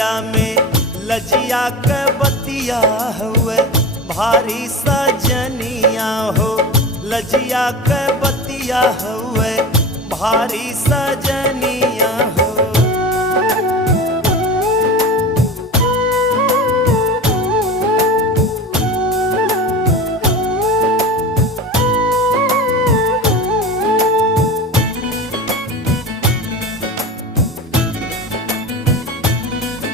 रतिया में लजिया के बतिया हुए भारी सजनिया हो। लजिया के बतिया हुए भारी सजनिया